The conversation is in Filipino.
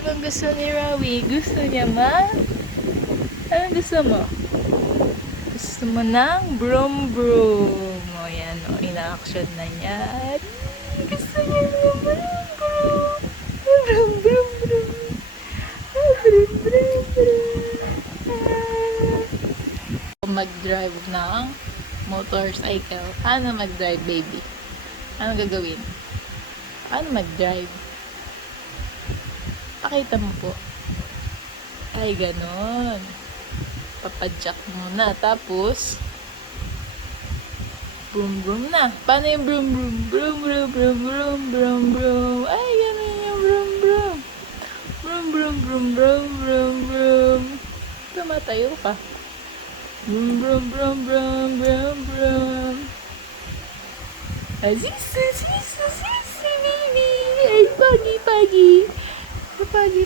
Anong gusto ni Rawi? Gusto niya Anong gusto mo? Gusto mo ng broom broom. O yan o, ina-action na niya. Gusto niya ng broom broom. Broom broom broom. Broom broom broom. Mag-drive ng motorcycle. Paano mag-drive, baby? Ano gagawin? Paano mag-drive? Pakita mo po. Ay, ganon. Papadjak muna. Tapos, broom broom na. Paano yung broom broom? Broom broom broom broom broom broom. Ay, ganon yung broom broom. Broom broom broom broom broom broom. Tumatayo pa. Broom broom broom broom broom broom. Aziz, baby. Ay, pagi.